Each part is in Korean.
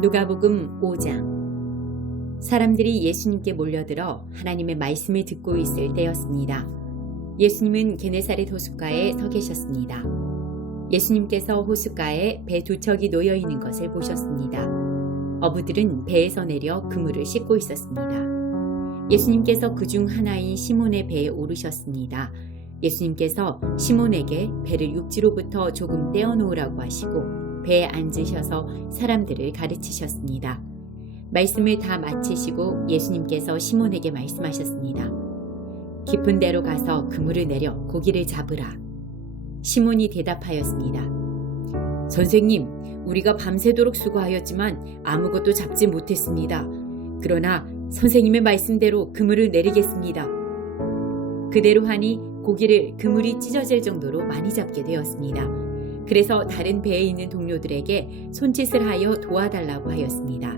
누가복음 5장. 사람들이 예수님께 몰려들어 하나님의 말씀을 듣고 있을 때였습니다. 예수님은 게네사렛 호숫가에 서 계셨습니다. 예수님께서 호숫가에 배 두 척이 놓여 있는 것을 보셨습니다. 어부들은 배에서 내려 그물을 씻고 있었습니다. 예수님께서 그중 하나인 시몬의 배에 오르셨습니다. 예수님께서 시몬에게 배를 육지로부터 조금 떼어놓으라고 하시고 배에 앉으셔서 사람들을 가르치셨습니다. 말씀을 다 마치시고 예수님께서 시몬에게 말씀하셨습니다. 깊은 데로 가서 그물을 내려 고기를 잡으라. 시몬이 대답하였습니다. 선생님, 우리가 밤새도록 수고하였지만 아무것도 잡지 못했습니다. 그러나 선생님의 말씀대로 그물을 내리겠습니다. 그대로 하니 고기를 그물이 찢어질 정도로 많이 잡게 되었습니다. 그래서 다른 배에 있는 동료들에게 손짓을 하여 도와달라고 하였습니다.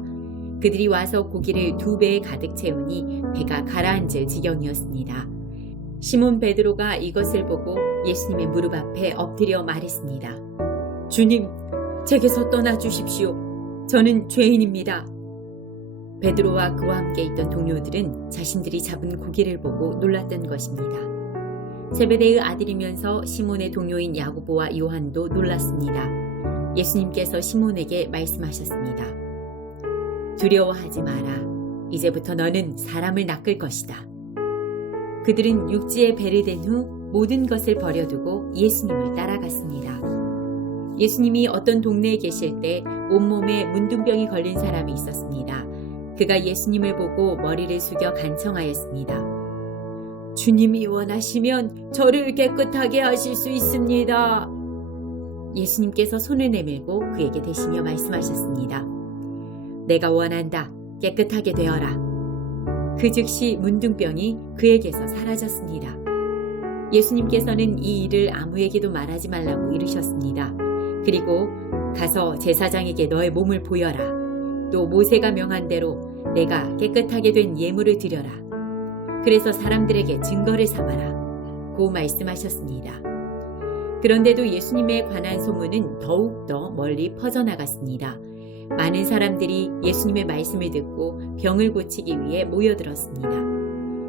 그들이 와서 고기를 두 배에 가득 채우니 배가 가라앉을 지경이었습니다. 시몬 베드로가 이것을 보고 예수님의 무릎 앞에 엎드려 말했습니다. 주님, 제게서 떠나 주십시오. 저는 죄인입니다. 베드로와 그와 함께 있던 동료들은 자신들이 잡은 고기를 보고 놀랐던 것입니다. 제베데의 아들이면서 시몬의 동료인 야고보와 요한도 놀랐습니다. 예수님께서 시몬에게 말씀하셨습니다. 두려워하지 마라. 이제부터 너는 사람을 낚을 것이다. 그들은 육지에 배를 댄 후 모든 것을 버려두고 예수님을 따라갔습니다. 예수님이 어떤 동네에 계실 때 온몸에 문둥병이 걸린 사람이 있었습니다. 그가 예수님을 보고 머리를 숙여 간청하였습니다. 주님이 원하시면 저를 깨끗하게 하실 수 있습니다. 예수님께서 손을 내밀고 그에게 대시며 말씀하셨습니다. 내가 원한다. 깨끗하게 되어라. 그 즉시 문둥병이 그에게서 사라졌습니다. 예수님께서는 이 일을 아무에게도 말하지 말라고 이르셨습니다. 그리고 가서 제사장에게 너의 몸을 보여라. 또 모세가 명한 대로 내가 깨끗하게 된 예물을 드려라. 그래서 사람들에게 증거를 삼아라. 고 말씀하셨습니다. 그런데도 예수님에 관한 소문은 더욱더 멀리 퍼져나갔습니다. 많은 사람들이 예수님의 말씀을 듣고 병을 고치기 위해 모여들었습니다.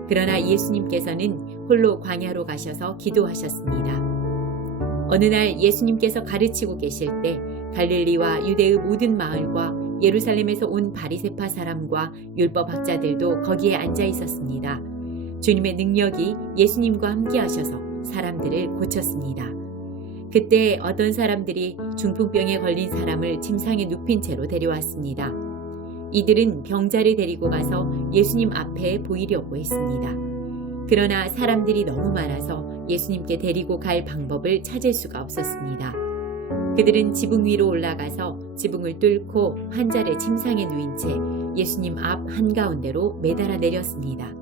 그러나 예수님께서는 홀로 광야로 가셔서 기도하셨습니다. 어느 날 예수님께서 가르치고 계실 때 갈릴리와 유대의 모든 마을과 예루살렘에서 온 바리새파 사람과 율법학자들도 거기에 앉아 있었습니다. 주님의 능력이 예수님과 함께 하셔서 사람들을 고쳤습니다. 그때 어떤 사람들이 중풍병에 걸린 사람을 침상에 눕힌 채로 데려왔습니다. 이들은 병자를 데리고 가서 예수님 앞에 보이려고 했습니다. 그러나 사람들이 너무 많아서 예수님께 데리고 갈 방법을 찾을 수가 없었습니다. 그들은 지붕 위로 올라가서 지붕을 뚫고 환자를 침상에 누인 채 예수님 앞 한가운데로 매달아 내렸습니다.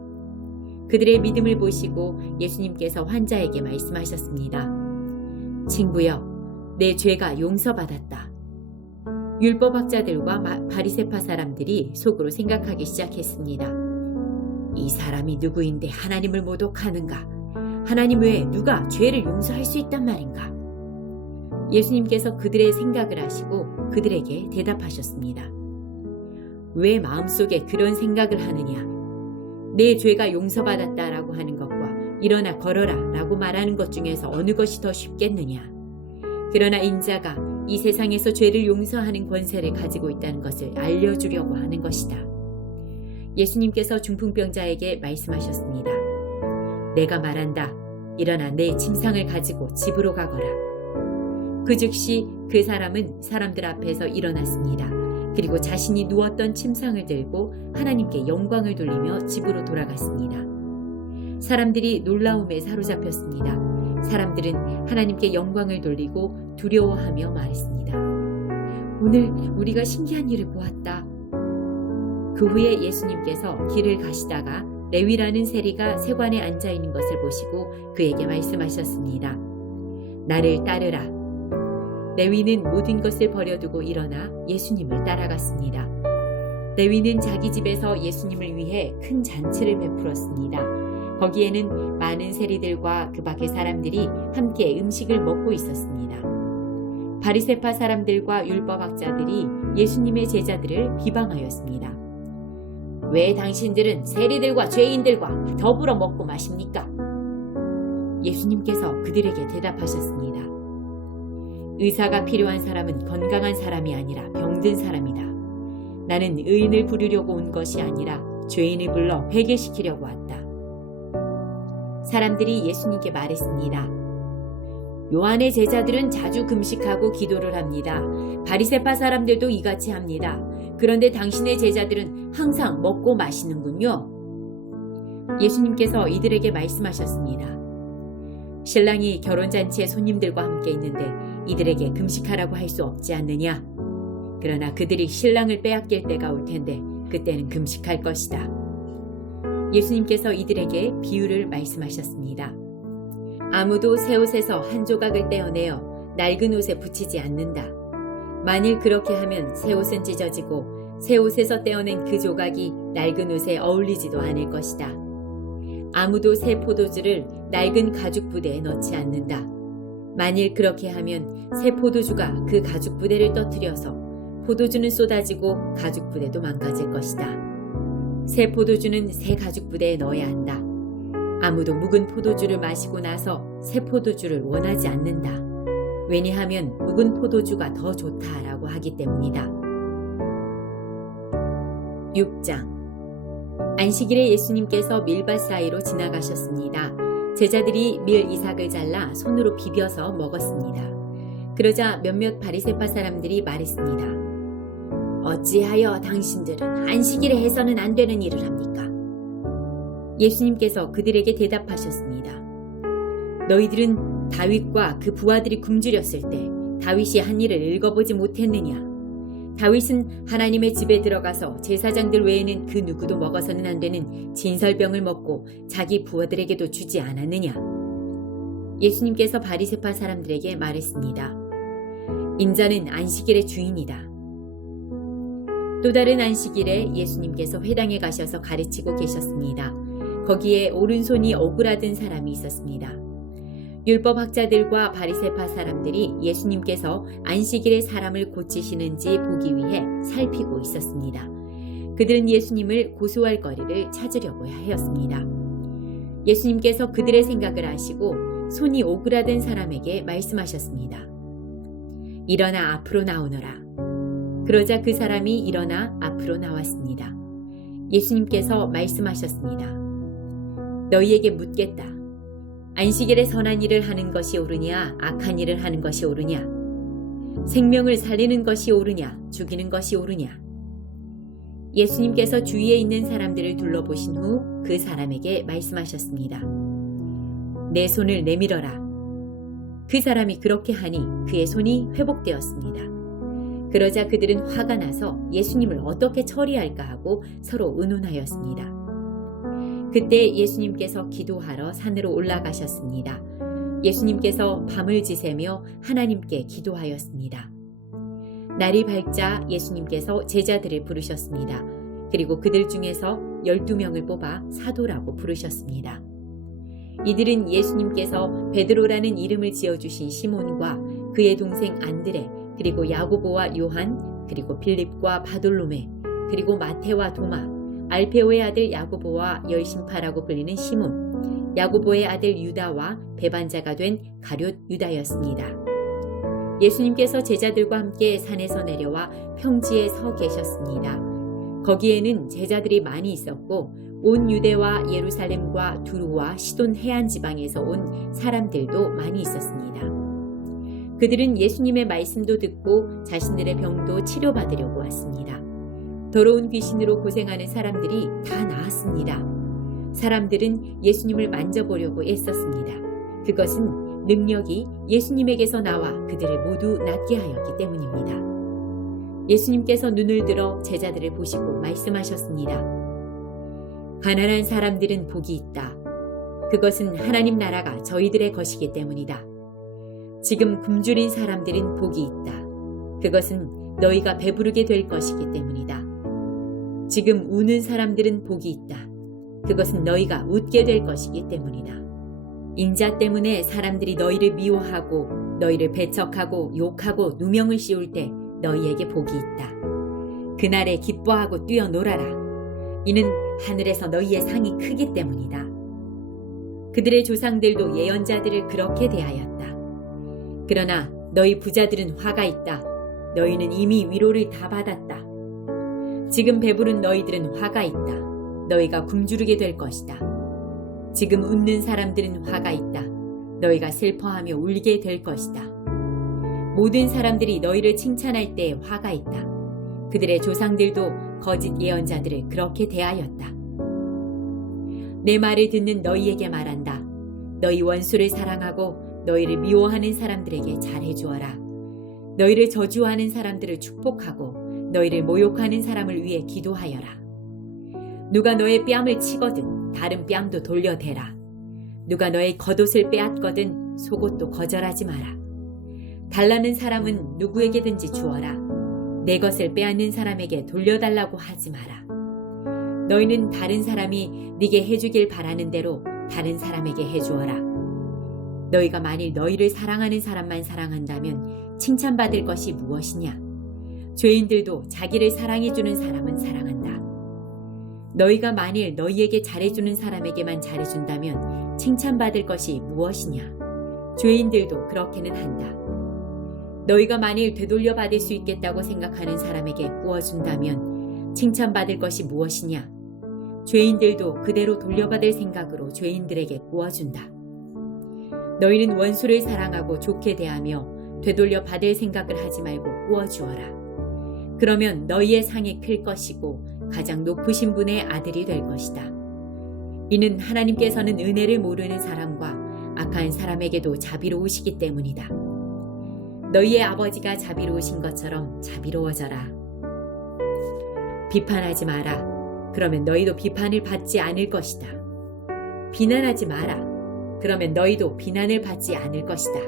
그들의 믿음을 보시고 예수님께서 환자에게 말씀하셨습니다. 친구여, 내 죄가 용서받았다. 율법학자들과 바리새파 사람들이 속으로 생각하기 시작했습니다. 이 사람이 누구인데 하나님을 모독하는가? 하나님 외에 누가 죄를 용서할 수 있단 말인가? 예수님께서 그들의 생각을 아시고 그들에게 대답하셨습니다. 왜 마음속에 그런 생각을 하느냐? 내 죄가 용서받았다라고 하는 것과 일어나 걸어라 라고 말하는 것 중에서 어느 것이 더 쉽겠느냐? 그러나 인자가 이 세상에서 죄를 용서하는 권세를 가지고 있다는 것을 알려주려고 하는 것이다. 예수님께서 중풍병자에게 말씀하셨습니다. 내가 말한다. 일어나 내 침상을 가지고 집으로 가거라. 그 즉시 그 사람은 사람들 앞에서 일어났습니다. 그리고 자신이 누웠던 침상을 들고 하나님께 영광을 돌리며 집으로 돌아갔습니다. 사람들이 놀라움에 사로잡혔습니다. 사람들은 하나님께 영광을 돌리고 두려워하며 말했습니다. 오늘 우리가 신기한 일을 보았다. 그 후에 예수님께서 길을 가시다가 레위라는 세리가 세관에 앉아 있는 것을 보시고 그에게 말씀하셨습니다. 나를 따르라. 레위는 모든 것을 버려두고 일어나 예수님을 따라갔습니다. 레위는 자기 집에서 예수님을 위해 큰 잔치를 베풀었습니다. 거기에는 많은 세리들과 그 밖의 사람들이 함께 음식을 먹고 있었습니다. 바리새파 사람들과 율법학자들이 예수님의 제자들을 비방하였습니다. 왜 당신들은 세리들과 죄인들과 더불어 먹고 마십니까? 예수님께서 그들에게 대답하셨습니다. 의사가 필요한 사람은 건강한 사람이 아니라 병든 사람이다. 나는 의인을 부르려고 온 것이 아니라 죄인을 불러 회개시키려고 왔다. 사람들이 예수님께 말했습니다. 요한의 제자들은 자주 금식하고 기도를 합니다. 바리새파 사람들도 이같이 합니다. 그런데 당신의 제자들은 항상 먹고 마시는군요. 예수님께서 이들에게 말씀하셨습니다. 신랑이 결혼잔치에 손님들과 함께 있는데 이들에게 금식하라고 할 수 없지 않느냐? 그러나 그들이 신랑을 빼앗길 때가 올 텐데 그때는 금식할 것이다. 예수님께서 이들에게 비유를 말씀하셨습니다. 아무도 새 옷에서 한 조각을 떼어내어 낡은 옷에 붙이지 않는다. 만일 그렇게 하면 새 옷은 찢어지고 새 옷에서 떼어낸 그 조각이 낡은 옷에 어울리지도 않을 것이다. 아무도 새 포도주를 낡은 가죽 부대에 넣지 않는다. 만일 그렇게 하면 새 포도주가 그 가죽 부대를 떠뜨려서 포도주는 쏟아지고 가죽 부대도 망가질 것이다. 새 포도주는 새 가죽 부대에 넣어야 한다. 아무도 묵은 포도주를 마시고 나서 새 포도주를 원하지 않는다. 왜냐하면 묵은 포도주가 더 좋다라고 하기 때문이다. 6장 안식일에 예수님께서 밀밭 사이로 지나가셨습니다. 제자들이 밀 이삭을 잘라 손으로 비벼서 먹었습니다. 그러자 몇몇 바리새파 사람들이 말했습니다. 어찌하여 당신들은 안식일에 해서는 안 되는 일을 합니까? 예수님께서 그들에게 대답하셨습니다. 너희들은 다윗과 그 부하들이 굶주렸을 때 다윗이 한 일을 읽어보지 못했느냐? 다윗은 하나님의 집에 들어가서 제사장들 외에는 그 누구도 먹어서는 안 되는 진설병을 먹고 자기 부하들에게도 주지 않았느냐? 예수님께서 바리새파 사람들에게 말했습니다. 인자는 안식일의 주인이다. 또 다른 안식일에 예수님께서 회당에 가셔서 가르치고 계셨습니다. 거기에 오른손이 오그라든 사람이 있었습니다. 율법학자들과 바리새파 사람들이 예수님께서 안식일에 사람을 고치시는지 보기 위해 살피고 있었습니다. 그들은 예수님을 고소할 거리를 찾으려고 하였습니다. 예수님께서 그들의 생각을 아시고 손이 오그라든 사람에게 말씀하셨습니다. 일어나 앞으로 나오너라. 그러자 그 사람이 일어나 앞으로 나왔습니다. 예수님께서 말씀하셨습니다. 너희에게 묻겠다. 안식일에 선한 일을 하는 것이 옳으냐, 악한 일을 하는 것이 옳으냐? 생명을 살리는 것이 옳으냐, 죽이는 것이 옳으냐? 예수님께서 주위에 있는 사람들을 둘러보신 후 그 사람에게 말씀하셨습니다. 내 손을 내밀어라. 그 사람이 그렇게 하니 그의 손이 회복되었습니다. 그러자 그들은 화가 나서 예수님을 어떻게 처리할까 하고 서로 의논하였습니다. 그때 예수님께서 기도하러 산으로 올라가셨습니다. 예수님께서 밤을 지새며 하나님께 기도하였습니다. 날이 밝자 예수님께서 제자들을 부르셨습니다. 그리고 그들 중에서 12명을 뽑아 사도라고 부르셨습니다. 이들은 예수님께서 베드로라는 이름을 지어주신 시몬과 그의 동생 안드레, 그리고 야고보와 요한, 그리고 빌립과 바돌로메, 그리고 마테와 도마, 알페오의 아들 야고보와 열심파라고 불리는 시몬, 야고보의 아들 유다와 배반자가 된 가룟 유다였습니다. 예수님께서 제자들과 함께 산에서 내려와 평지에 서 계셨습니다. 거기에는 제자들이 많이 있었고 온 유대와 예루살렘과 두루와 시돈 해안 지방에서 온 사람들도 많이 있었습니다. 그들은 예수님의 말씀도 듣고 자신들의 병도 치료받으려고 왔습니다. 더러운 귀신으로 고생하는 사람들이 다 나았습니다. 사람들은 예수님을 만져보려고 애썼습니다. 그것은 능력이 예수님에게서 나와 그들을 모두 낫게 하였기 때문입니다. 예수님께서 눈을 들어 제자들을 보시고 말씀하셨습니다. 가난한 사람들은 복이 있다. 그것은 하나님 나라가 저희들의 것이기 때문이다. 지금 굶주린 사람들은 복이 있다. 그것은 너희가 배부르게 될 것이기 때문이다. 지금 우는 사람들은 복이 있다. 그것은 너희가 웃게 될 것이기 때문이다. 인자 때문에 사람들이 너희를 미워하고 너희를 배척하고 욕하고 누명을 씌울 때 너희에게 복이 있다. 그날에 기뻐하고 뛰어놀아라. 이는 하늘에서 너희의 상이 크기 때문이다. 그들의 조상들도 예언자들을 그렇게 대하였다. 그러나 너희 부자들은 화가 있다. 너희는 이미 위로를 다 받았다. 지금 배부른 너희들은 화가 있다. 너희가 굶주리게 될 것이다. 지금 웃는 사람들은 화가 있다. 너희가 슬퍼하며 울게 될 것이다. 모든 사람들이 너희를 칭찬할 때 화가 있다. 그들의 조상들도 거짓 예언자들을 그렇게 대하였다. 내 말을 듣는 너희에게 말한다. 너희 원수를 사랑하고 너희를 미워하는 사람들에게 잘해주어라. 너희를 저주하는 사람들을 축복하고 너희를 모욕하는 사람을 위해 기도하여라. 누가 너의 뺨을 치거든 다른 뺨도 돌려대라. 누가 너의 겉옷을 빼앗거든 속옷도 거절하지 마라. 달라는 사람은 누구에게든지 주어라. 내 것을 빼앗는 사람에게 돌려달라고 하지 마라. 너희는 다른 사람이 네게 해주길 바라는 대로 다른 사람에게 해주어라. 너희가 만일 너희를 사랑하는 사람만 사랑한다면 칭찬받을 것이 무엇이냐? 죄인들도 자기를 사랑해주는 사람은 사랑한다. 너희가 만일 너희에게 잘해주는 사람에게만 잘해준다면 칭찬받을 것이 무엇이냐? 죄인들도 그렇게는 한다. 너희가 만일 되돌려 받을 수 있겠다고 생각하는 사람에게 구워준다면 칭찬받을 것이 무엇이냐? 죄인들도 그대로 돌려받을 생각으로 죄인들에게 구워준다. 너희는 원수를 사랑하고 좋게 대하며 되돌려 받을 생각을 하지 말고 구워주어라. 그러면 너희의 상이 클 것이고 가장 높으신 분의 아들이 될 것이다. 이는 하나님께서는 은혜를 모르는 사람과 악한 사람에게도 자비로우시기 때문이다. 너희의 아버지가 자비로우신 것처럼 자비로워져라. 비판하지 마라. 그러면 너희도 비판을 받지 않을 것이다. 비난하지 마라. 그러면 너희도 비난을 받지 않을 것이다.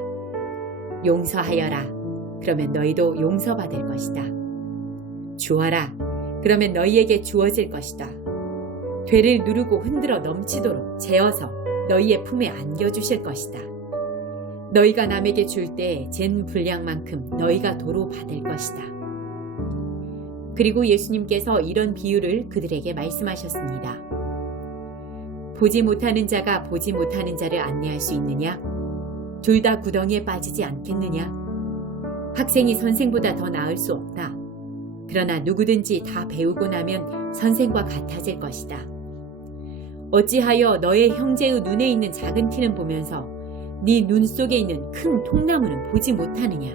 용서하여라. 그러면 너희도 용서받을 것이다. 주어라. 그러면 너희에게 주어질 것이다. 되를 누르고 흔들어 넘치도록 재어서 너희의 품에 안겨주실 것이다. 너희가 남에게 줄 때 잰 분량만큼 너희가 도로 받을 것이다. 그리고 예수님께서 이런 비유를 그들에게 말씀하셨습니다. 보지 못하는 자가 보지 못하는 자를 안내할 수 있느냐? 둘 다 구덩이에 빠지지 않겠느냐? 학생이 선생보다 더 나을 수 없다. 그러나 누구든지 다 배우고 나면 선생과 같아질 것이다. 어찌하여 너의 형제의 눈에 있는 작은 티는 보면서 네 눈 속에 있는 큰 통나무는 보지 못하느냐?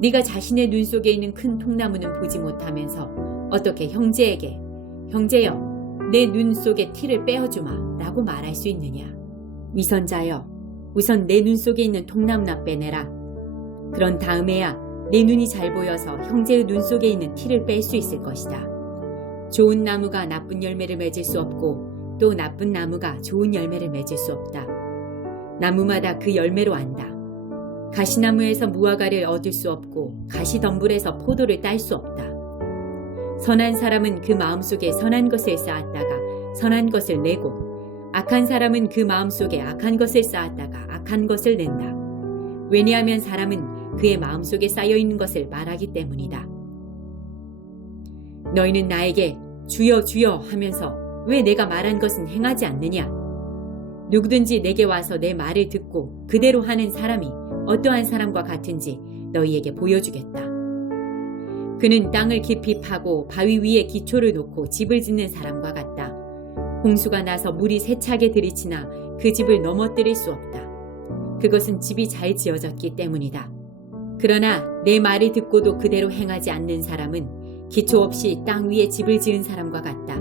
네가 자신의 눈 속에 있는 큰 통나무는 보지 못하면서 어떻게 형제에게 형제여 내 눈 속의 티를 빼어주마 라고 말할 수 있느냐? 위선자여 우선 내 눈 속에 있는 통나무나 빼내라. 그런 다음에야 내 눈이 잘 보여서 형제의 눈 속에 있는 티를 뺄 수 있을 것이다. 좋은 나무가 나쁜 열매를 맺을 수 없고 또 나쁜 나무가 좋은 열매를 맺을 수 없다. 나무마다 그 열매로 안다. 가시나무에서 무화과를 얻을 수 없고 가시덤불에서 포도를 딸 수 없다. 선한 사람은 그 마음속에 선한 것을 쌓았다가 선한 것을 내고 악한 사람은 그 마음속에 악한 것을 쌓았다가 악한 것을 낸다. 왜냐하면 사람은 그의 마음속에 쌓여있는 것을 말하기 때문이다. 너희는 나에게 주여 주여 하면서 왜 내가 말한 것은 행하지 않느냐? 누구든지 내게 와서 내 말을 듣고 그대로 하는 사람이 어떠한 사람과 같은지 너희에게 보여주겠다. 그는 땅을 깊이 파고 바위 위에 기초를 놓고 집을 짓는 사람과 같다. 홍수가 나서 물이 세차게 들이치나 그 집을 넘어뜨릴 수 없다. 그것은 집이 잘 지어졌기 때문이다. 그러나 내 말을 듣고도 그대로 행하지 않는 사람은 기초 없이 땅 위에 집을 지은 사람과 같다.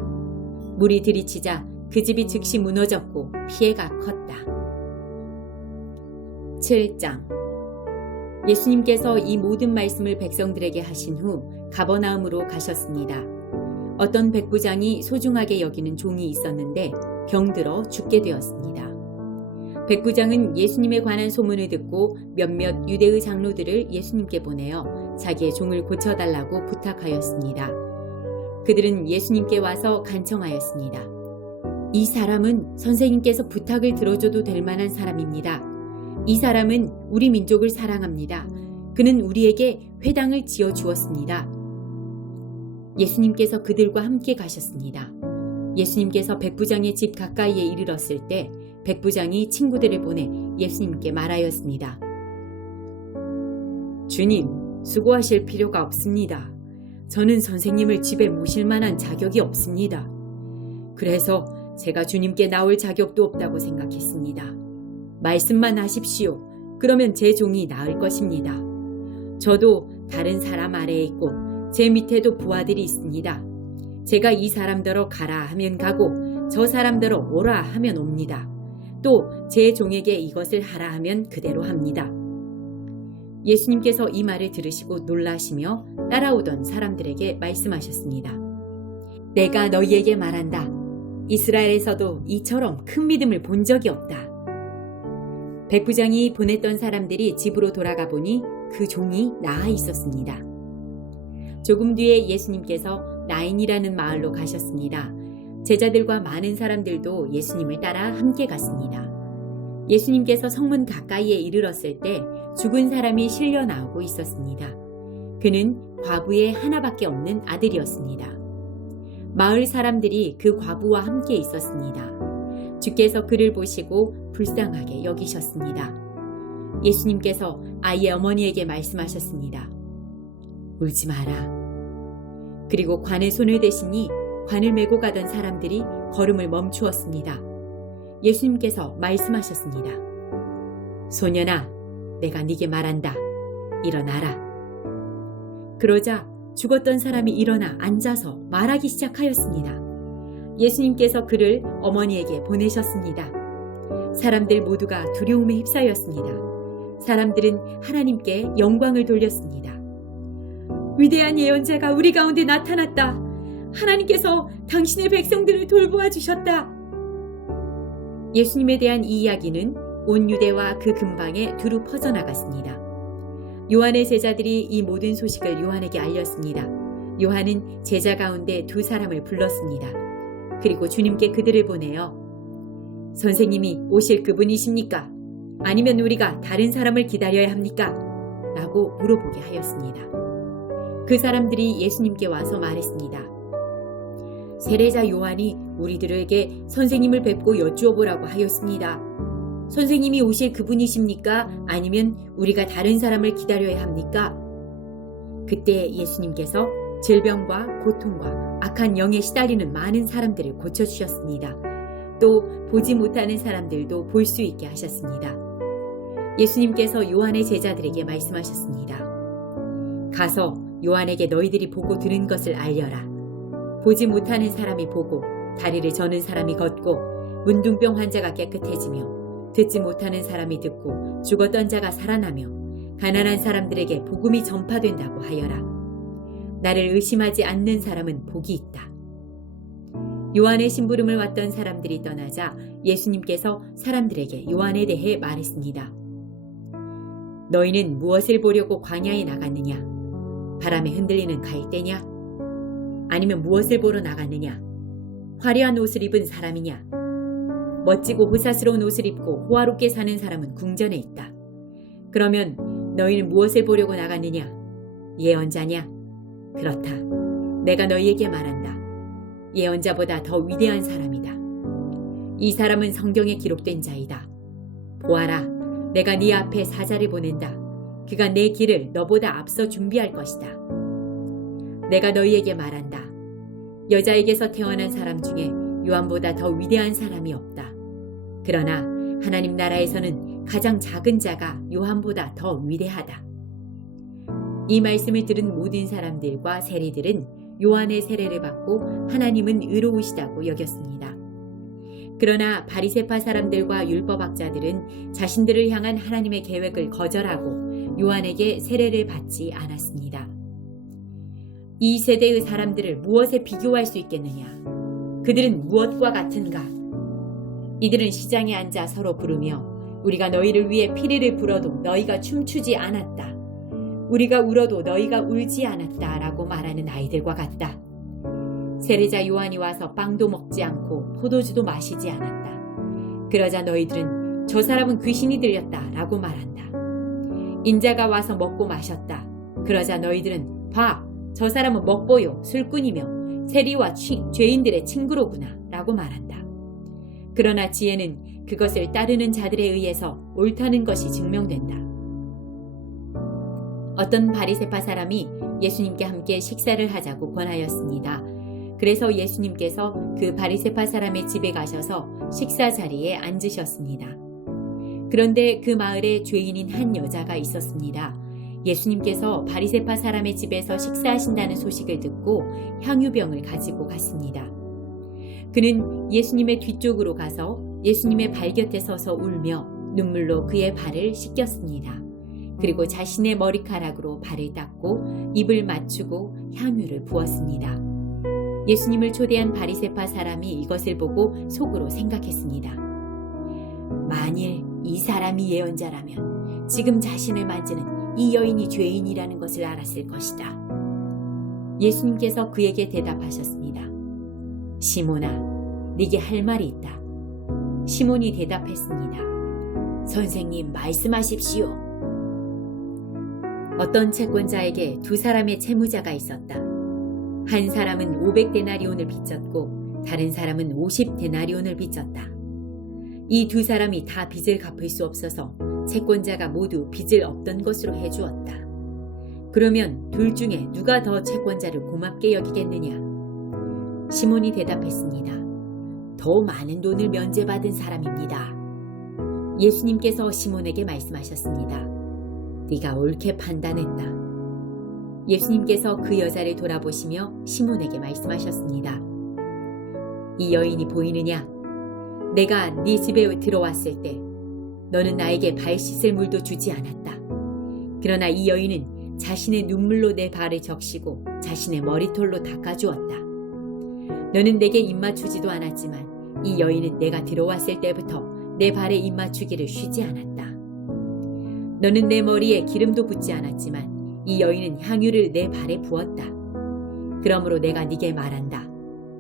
물이 들이치자 그 집이 즉시 무너졌고 피해가 컸다. 7장 예수님께서 이 모든 말씀을 백성들에게 하신 후 가버나움으로 가셨습니다. 어떤 백부장이 소중하게 여기는 종이 있었는데 병들어 죽게 되었습니다. 백부장은 예수님에 관한 소문을 듣고 몇몇 유대의 장로들을 예수님께 보내어 자기의 종을 고쳐달라고 부탁하였습니다. 그들은 예수님께 와서 간청하였습니다. 이 사람은 선생님께서 부탁을 들어줘도 될 만한 사람입니다. 이 사람은 우리 민족을 사랑합니다. 그는 우리에게 회당을 지어 주었습니다. 예수님께서 그들과 함께 가셨습니다. 예수님께서 백부장의 집 가까이에 이르렀을 때 백부장이 친구들을 보내 예수님께 말하였습니다. 주님, 수고하실 필요가 없습니다. 저는 선생님을 집에 모실 만한 자격이 없습니다. 그래서 제가 주님께 나올 자격도 없다고 생각했습니다. 말씀만 하십시오. 그러면 제 종이 나을 것입니다. 저도 다른 사람 아래에 있고 제 밑에도 부하들이 있습니다. 제가 이 사람더러 가라 하면 가고 저 사람더러 오라 하면 옵니다. 또 제 종에게 이것을 하라 하면 그대로 합니다. 예수님께서 이 말을 들으시고 놀라시며 따라오던 사람들에게 말씀하셨습니다. 내가 너희에게 말한다. 이스라엘에서도 이처럼 큰 믿음을 본 적이 없다. 백부장이 보냈던 사람들이 집으로 돌아가 보니 그 종이 나아 있었습니다. 조금 뒤에 예수님께서 나인이라는 마을로 가셨습니다. 제자들과 많은 사람들도 예수님을 따라 함께 갔습니다. 예수님께서 성문 가까이에 이르렀을 때 죽은 사람이 실려 나오고 있었습니다. 그는 과부의 하나밖에 없는 아들이었습니다. 마을 사람들이 그 과부와 함께 있었습니다. 주께서 그를 보시고 불쌍하게 여기셨습니다. 예수님께서 아이의 어머니에게 말씀하셨습니다. 울지 마라. 그리고 관에 손을 대시니 관을 메고 가던 사람들이 걸음을 멈추었습니다. 예수님께서 말씀하셨습니다. 소년아, 내가 네게 말한다. 일어나라. 그러자 죽었던 사람이 일어나 앉아서 말하기 시작하였습니다. 예수님께서 그를 어머니에게 보내셨습니다. 사람들 모두가 두려움에 휩싸였습니다. 사람들은 하나님께 영광을 돌렸습니다. 위대한 예언자가 우리 가운데 나타났다. 하나님께서 당신의 백성들을 돌보아 주셨다. 예수님에 대한 이 이야기는 온 유대와 그 근방에 두루 퍼져나갔습니다. 요한의 제자들이 이 모든 소식을 요한에게 알렸습니다. 요한은 제자 가운데 두 사람을 불렀습니다. 그리고 주님께 그들을 보내어 선생님이 오실 그분이십니까? 아니면 우리가 다른 사람을 기다려야 합니까? 라고 물어보게 하였습니다. 그 사람들이 예수님께 와서 말했습니다. 세례자 요한이 우리들에게 선생님을 뵙고 여쭈어보라고 하였습니다. 선생님이 오실 그분이십니까? 아니면 우리가 다른 사람을 기다려야 합니까? 그때 예수님께서 질병과 고통과 악한 영에 시달리는 많은 사람들을 고쳐주셨습니다. 또 보지 못하는 사람들도 볼 수 있게 하셨습니다. 예수님께서 요한의 제자들에게 말씀하셨습니다. 가서 요한에게 너희들이 보고 들은 것을 알려라. 보지 못하는 사람이 보고 다리를 저는 사람이 걷고 문둥병 환자가 깨끗해지며 듣지 못하는 사람이 듣고 죽었던 자가 살아나며 가난한 사람들에게 복음이 전파된다고 하여라. 나를 의심하지 않는 사람은 복이 있다. 요한의 심부름을 왔던 사람들이 떠나자 예수님께서 사람들에게 요한에 대해 말했습니다. 너희는 무엇을 보려고 광야에 나갔느냐? 바람에 흔들리는 갈대냐? 아니면 무엇을 보러 나갔느냐? 화려한 옷을 입은 사람이냐? 멋지고 호사스러운 옷을 입고 호화롭게 사는 사람은 궁전에 있다. 그러면 너희는 무엇을 보려고 나갔느냐? 예언자냐? 그렇다. 내가 너희에게 말한다. 예언자보다 더 위대한 사람이다. 이 사람은 성경에 기록된 자이다. 보아라, 내가 네 앞에 사자를 보낸다. 그가 내 길을 너보다 앞서 준비할 것이다. 내가 너희에게 말한다. 여자에게서 태어난 사람 중에 요한보다 더 위대한 사람이 없다. 그러나 하나님 나라에서는 가장 작은 자가 요한보다 더 위대하다. 이 말씀을 들은 모든 사람들과 세리들은 요한의 세례를 받고 하나님은 의로우시다고 여겼습니다. 그러나 바리새파 사람들과 율법학자들은 자신들을 향한 하나님의 계획을 거절하고 요한에게 세례를 받지 않았습니다. 이 세대의 사람들을 무엇에 비교할 수 있겠느냐? 그들은 무엇과 같은가? 이들은 시장에 앉아 서로 부르며 우리가 너희를 위해 피리를 불어도 너희가 춤추지 않았다. 우리가 울어도 너희가 울지 않았다 라고 말하는 아이들과 같다. 세례자 요한이 와서 빵도 먹지 않고 포도주도 마시지 않았다. 그러자 너희들은 저 사람은 귀신이 들렸다 라고 말한다. 인자가 와서 먹고 마셨다. 그러자 너희들은 봐, 저 사람은 먹보요 술꾼이며 세리와 죄인들의 친구로구나 라고 말한다. 그러나 지혜는 그것을 따르는 자들에 의해서 옳다는 것이 증명된다. 어떤 바리새파 사람이 예수님께 함께 식사를 하자고 권하였습니다. 그래서 예수님께서 그 바리새파 사람의 집에 가셔서 식사 자리에 앉으셨습니다. 그런데 그 마을에 죄인인 한 여자가 있었습니다. 예수님께서 바리새파 사람의 집에서 식사하신다는 소식을 듣고 향유병을 가지고 갔습니다. 그는 예수님의 뒤쪽으로 가서 예수님의 발 곁에 서서 울며 눈물로 그의 발을 씻겼습니다. 그리고 자신의 머리카락으로 발을 닦고 입을 맞추고 향유를 부었습니다. 예수님을 초대한 바리새파 사람이 이것을 보고 속으로 생각했습니다. 만일 이 사람이 예언자라면 지금 자신을 만지는 이 여인이 죄인이라는 것을 알았을 것이다. 예수님께서 그에게 대답하셨습니다. 시몬아, 네게 할 말이 있다. 시몬이 대답했습니다. 선생님, 말씀하십시오. 어떤 채권자에게 두 사람의 채무자가 있었다. 한 사람은 500데나리온을 빚졌고 다른 사람은 50데나리온을 빚졌다. 이 두 사람이 다 빚을 갚을 수 없어서 채권자가 모두 빚을 없던 것으로 해주었다. 그러면 둘 중에 누가 더 채권자를 고맙게 여기겠느냐? 시몬이 대답했습니다. 더 많은 돈을 면제받은 사람입니다. 예수님께서 시몬에게 말씀하셨습니다. 네가 옳게 판단했다. 예수님께서 그 여자를 돌아보시며 시몬에게 말씀하셨습니다. 이 여인이 보이느냐? 내가 네 집에 들어왔을 때 너는 나에게 발 씻을 물도 주지 않았다. 그러나 이 여인은 자신의 눈물로 내 발을 적시고 자신의 머리털로 닦아주었다. 너는 내게 입맞추지도 않았지만 이 여인은 내가 들어왔을 때부터 내 발에 입맞추기를 쉬지 않았다. 너는 내 머리에 기름도 붓지 않았지만 이 여인은 향유를 내 발에 부었다. 그러므로 내가 네게 말한다.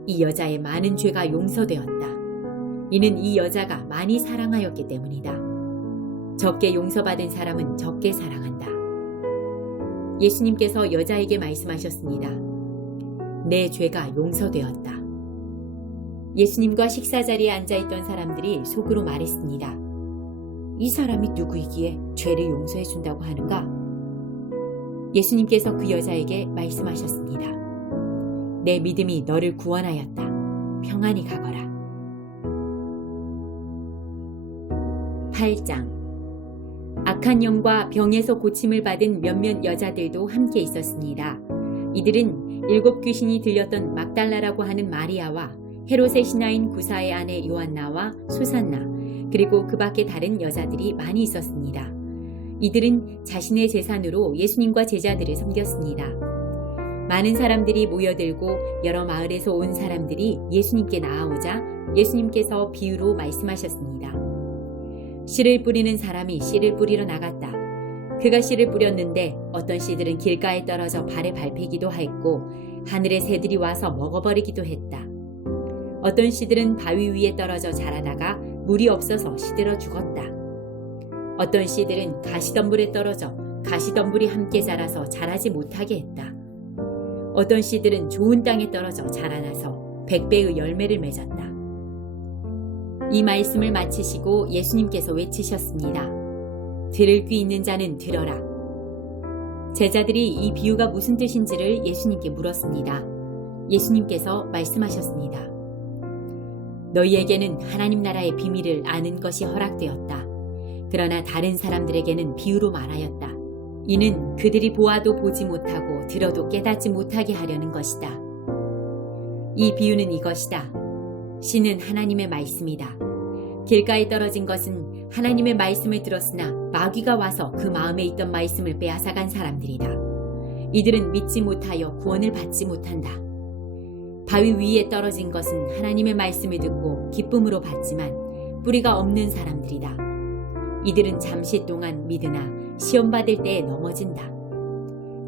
이 여자의 많은 죄가 용서되었다. 이는 이 여자가 많이 사랑하였기 때문이다. 적게 용서받은 사람은 적게 사랑한다. 예수님께서 여자에게 말씀하셨습니다. 내 죄가 용서되었다. 예수님과 식사 자리에 앉아있던 사람들이 속으로 말했습니다. 이 사람이 누구이기에 죄를 용서해 준다고 하는가? 예수님께서 그 여자에게 말씀하셨습니다. 내 믿음이 너를 구원하였다. 평안히 가거라. 8장. 악한 영과 병에서 고침을 받은 몇몇 여자들도 함께 있었습니다. 이들은 7 귀신이 들렸던 막달라라고 하는 마리아와 헤롯의 신하인 구사의 아내 요한나와 수산나 그리고 그 밖에 다른 여자들이 많이 있었습니다. 이들은 자신의 재산으로 예수님과 제자들을 섬겼습니다. 많은 사람들이 모여들고 여러 마을에서 온 사람들이 예수님께 나아오자 예수님께서 비유로 말씀하셨습니다. 씨를 뿌리는 사람이 씨를 뿌리러 나갔다. 그가 씨를 뿌렸는데 어떤 씨들은 길가에 떨어져 발에 밟히기도 했고 하늘의 새들이 와서 먹어버리기도 했다. 어떤 씨들은 바위 위에 떨어져 자라다가 물이 없어서 시들어 죽었다. 어떤 씨들은 가시덤불에 떨어져 가시덤불이 함께 자라서 자라지 못하게 했다. 어떤 씨들은 좋은 땅에 떨어져 자라나서 100배의 열매를 맺었다. 이 말씀을 마치시고 예수님께서 외치셨습니다. 들을 귀 있는 자는 들어라. 제자들이 이 비유가 무슨 뜻인지를 예수님께 물었습니다. 예수님께서 말씀하셨습니다. 너희에게는 하나님 나라의 비밀을 아는 것이 허락되었다. 그러나 다른 사람들에게는 비유로 말하였다. 이는 그들이 보아도 보지 못하고 들어도 깨닫지 못하게 하려는 것이다. 이 비유는 이것이다. 씨는 하나님의 말씀이다. 길가에 떨어진 것은 하나님의 말씀을 들었으나 마귀가 와서 그 마음에 있던 말씀을 빼앗아간 사람들이다. 이들은 믿지 못하여 구원을 받지 못한다. 바위 위에 떨어진 것은 하나님의 말씀을 듣고 기쁨으로 받지만 뿌리가 없는 사람들이다. 이들은 잠시 동안 믿으나 시험 받을 때에 넘어진다.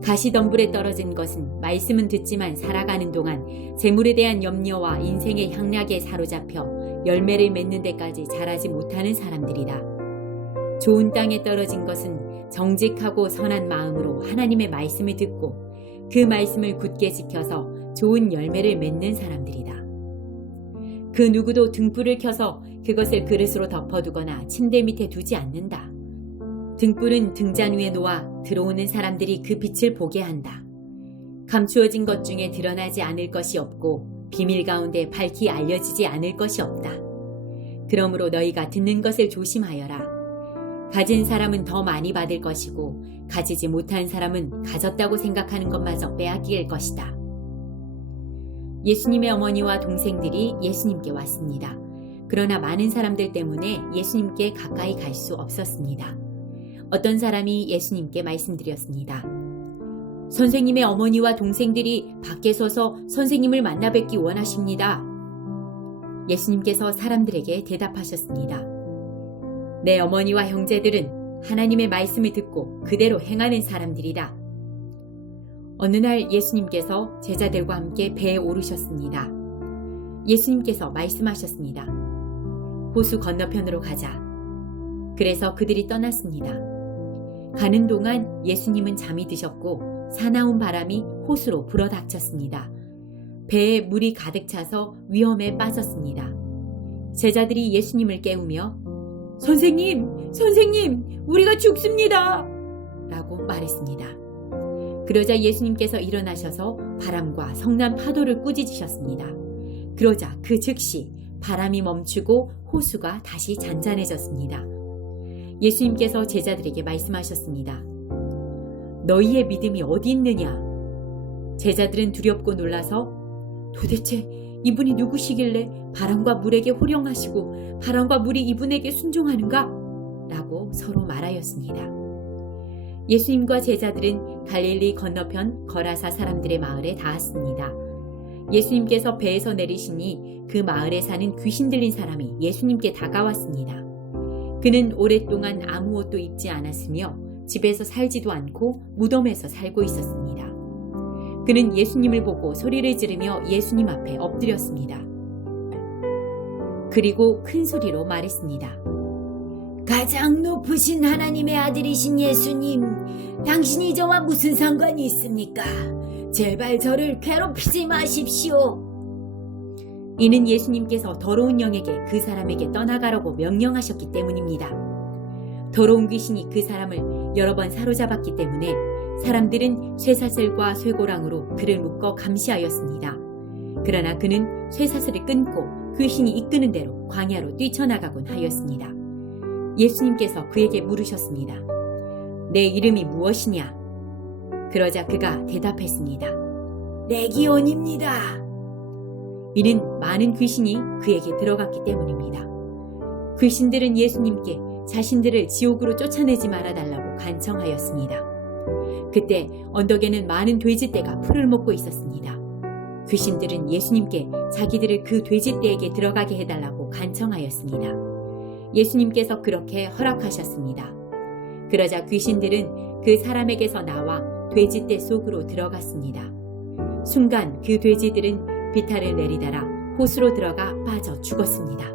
가시덤불에 떨어진 것은 말씀은 듣지만 살아가는 동안 재물에 대한 염려와 인생의 향락에 사로잡혀 열매를 맺는 데까지 자라지 못하는 사람들이다. 좋은 땅에 떨어진 것은 정직하고 선한 마음으로 하나님의 말씀을 듣고 그 말씀을 굳게 지켜서 좋은 열매를 맺는 사람들이다. 그 누구도 등불을 켜서 그것을 그릇으로 덮어두거나 침대 밑에 두지 않는다. 등불은 등잔 위에 놓아 들어오는 사람들이 그 빛을 보게 한다. 감추어진 것 중에 드러나지 않을 것이 없고 비밀 가운데 밝히 알려지지 않을 것이 없다. 그러므로 너희가 듣는 것을 조심하여라. 가진 사람은 더 많이 받을 것이고 가지지 못한 사람은 가졌다고 생각하는 것마저 빼앗길 것이다. 예수님의 어머니와 동생들이 예수님께 왔습니다. 그러나 많은 사람들 때문에 예수님께 가까이 갈 수 없었습니다. 어떤 사람이 예수님께 말씀드렸습니다. 선생님의 어머니와 동생들이 밖에 서서 선생님을 만나 뵙기 원하십니다. 예수님께서 사람들에게 대답하셨습니다. 내 어머니와 형제들은 하나님의 말씀을 듣고 그대로 행하는 사람들이다. 어느 날 예수님께서 제자들과 함께 배에 오르셨습니다. 예수님께서 말씀하셨습니다. 호수 건너편으로 가자. 그래서 그들이 떠났습니다. 가는 동안 예수님은 잠이 드셨고 사나운 바람이 호수로 불어닥쳤습니다. 배에 물이 가득 차서 위험에 빠졌습니다. 제자들이 예수님을 깨우며 선생님, 선생님, 우리가 죽습니다! 라고 말했습니다. 그러자 예수님께서 일어나셔서 바람과 성난 파도를 꾸짖으셨습니다. 그러자 그 즉시 바람이 멈추고 호수가 다시 잔잔해졌습니다. 예수님께서 제자들에게 말씀하셨습니다. 너희의 믿음이 어디 있느냐? 제자들은 두렵고 놀라서 도대체 이분이 누구시길래 바람과 물에게 호령하시고 바람과 물이 이분에게 순종하는가? 라고 서로 말하였습니다. 예수님과 제자들은 갈릴리 건너편 거라사 사람들의 마을에 닿았습니다. 예수님께서 배에서 내리시니 그 마을에 사는 귀신 들린 사람이 예수님께 다가왔습니다. 그는 오랫동안 아무 옷도 입지 않았으며 집에서 살지도 않고 무덤에서 살고 있었습니다. 그는 예수님을 보고 소리를 지르며 예수님 앞에 엎드렸습니다. 그리고 큰 소리로 말했습니다. 가장 높으신 하나님의 아들이신 예수님, 당신이 저와 무슨 상관이 있습니까? 제발 저를 괴롭히지 마십시오. 이는 예수님께서 더러운 영에게 그 사람에게 떠나가라고 명령하셨기 때문입니다. 더러운 귀신이 그 사람을 여러 번 사로잡았기 때문에 사람들은 쇠사슬과 쇠고랑으로 그를 묶어 감시하였습니다. 그러나 그는 쇠사슬을 끊고 귀신이 이끄는 대로 광야로 뛰쳐나가곤 하였습니다. 예수님께서 그에게 물으셨습니다. 내 이름이 무엇이냐? 그러자 그가 대답했습니다. 레기온입니다. 이는 많은 귀신이 그에게 들어갔기 때문입니다. 귀신들은 예수님께 자신들을 지옥으로 쫓아내지 말아달라고 간청하였습니다. 그때 언덕에는 많은 돼지떼가 풀을 먹고 있었습니다. 귀신들은 예수님께 자기들을 그 돼지떼에게 들어가게 해달라고 간청하였습니다. 예수님께서 그렇게 허락하셨습니다. 그러자 귀신들은 그 사람에게서 나와 돼지떼 속으로 들어갔습니다. 순간 그 돼지들은 비탈을 내리다라 호수로 들어가 빠져 죽었습니다.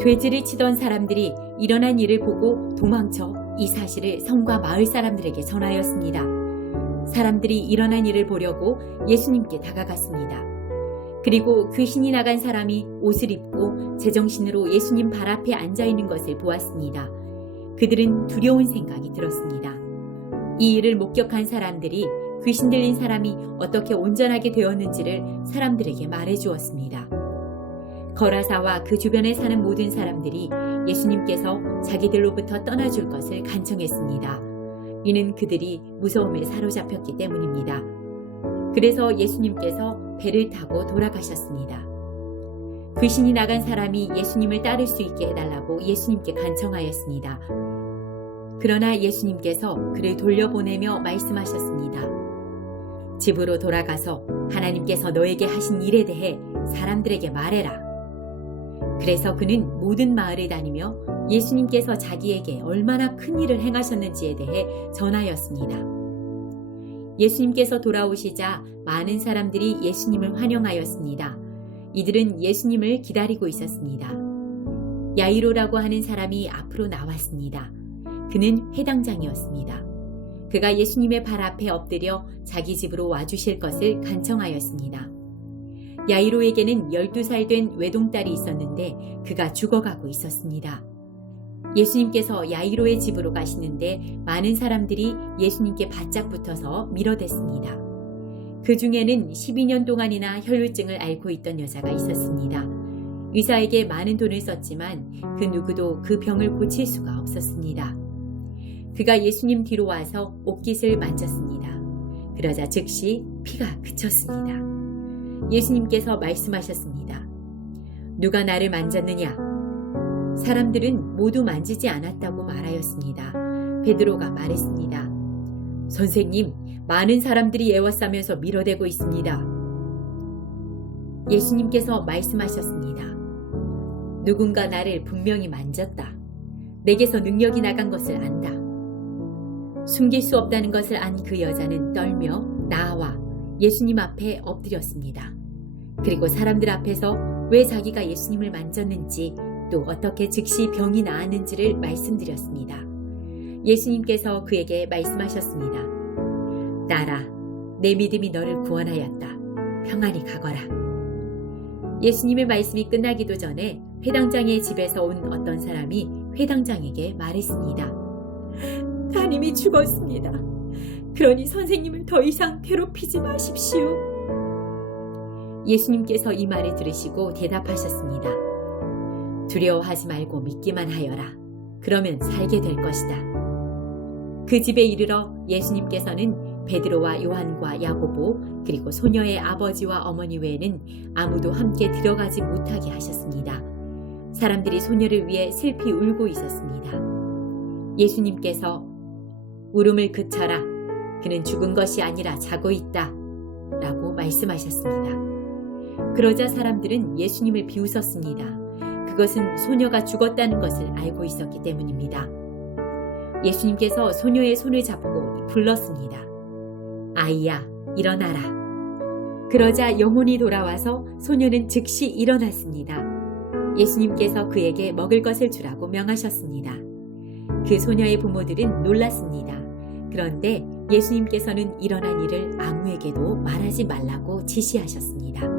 돼지를 치던 사람들이 일어난 일을 보고 도망쳐 이 사실을 성과 마을 사람들에게 전하였습니다. 사람들이 일어난 일을 보려고 예수님께 다가갔습니다. 그리고 귀신이 나간 사람이 옷을 입고 제정신으로 예수님 발 앞에 앉아있는 것을 보았습니다. 그들은 두려운 생각이 들었습니다. 이 일을 목격한 사람들이 귀신 들린 사람이 어떻게 온전하게 되었는지를 사람들에게 말해주었습니다. 거라사와 그 주변에 사는 모든 사람들이 예수님께서 자기들로부터 떠나줄 것을 간청했습니다. 이는 그들이 무서움에 사로잡혔기 때문입니다. 그래서 예수님께서 배를 타고 돌아가셨습니다. 귀신이 나간 사람이 예수님을 따를 수 있게 해달라고 예수님께 간청하였습니다. 그러나 예수님께서 그를 돌려보내며 말씀하셨습니다. 집으로 돌아가서 하나님께서 너에게 하신 일에 대해 사람들에게 말해라. 그래서 그는 모든 마을을 다니며 예수님께서 자기에게 얼마나 큰 일을 행하셨는지에 대해 전하였습니다. 예수님께서 돌아오시자 많은 사람들이 예수님을 환영하였습니다. 이들은 예수님을 기다리고 있었습니다. 야이로라고 하는 사람이 앞으로 나왔습니다. 그는 회당장이었습니다. 그가 예수님의 발 앞에 엎드려 자기 집으로 와주실 것을 간청하였습니다. 야이로에게는 12살 된 외동딸이 있었는데 그가 죽어가고 있었습니다. 예수님께서 야이로의 집으로 가시는데 많은 사람들이 예수님께 바짝 붙어서 밀어댔습니다. 그 중에는 12년 동안이나 혈루증을 앓고 있던 여자가 있었습니다. 의사에게 많은 돈을 썼지만 그 누구도 그 병을 고칠 수가 없었습니다. 그가 예수님 뒤로 와서 옷깃을 만졌습니다. 그러자 즉시 피가 그쳤습니다. 예수님께서 말씀하셨습니다. 누가 나를 만졌느냐? 사람들은 모두 만지지 않았다고 말하였습니다. 베드로가 말했습니다. 선생님, 많은 사람들이 에워싸면서 밀어대고 있습니다. 예수님께서 말씀하셨습니다. 누군가 나를 분명히 만졌다. 내게서 능력이 나간 것을 안다. 숨길 수 없다는 것을 안 그 여자는 떨며 나와 예수님 앞에 엎드렸습니다. 그리고 사람들 앞에서 왜 자기가 예수님을 만졌는지 또 어떻게 즉시 병이 나았는지를 말씀드렸습니다. 예수님께서 그에게 말씀하셨습니다. 나라, 내 믿음이 너를 구원하였다. 평안히 가거라. 예수님의 말씀이 끝나기도 전에 회당장의 집에서 온 어떤 사람이 회당장에게 말했습니다. 따님이 죽었습니다. 그러니 선생님을 더 이상 괴롭히지 마십시오. 예수님께서 이 말을 들으시고 대답하셨습니다. 두려워하지 말고 믿기만 하여라. 그러면 살게 될 것이다. 그 집에 이르러 예수님께서는 베드로와 요한과 야고보 그리고 소녀의 아버지와 어머니 외에는 아무도 함께 들어가지 못하게 하셨습니다. 사람들이 소녀를 위해 슬피 울고 있었습니다. 예수님께서 울음을 그쳐라. 그는 죽은 것이 아니라 자고 있다. 라고 말씀하셨습니다. 그러자 사람들은 예수님을 비웃었습니다. 그것은 소녀가 죽었다는 것을 알고 있었기 때문입니다. 예수님께서 소녀의 손을 잡고 불렀습니다. 아이야, 일어나라. 그러자 영혼이 돌아와서 소녀는 즉시 일어났습니다. 예수님께서 그에게 먹을 것을 주라고 명하셨습니다. 그 소녀의 부모들은 놀랐습니다. 그런데 예수님께서는 일어난 일을 아무에게도 말하지 말라고 지시하셨습니다.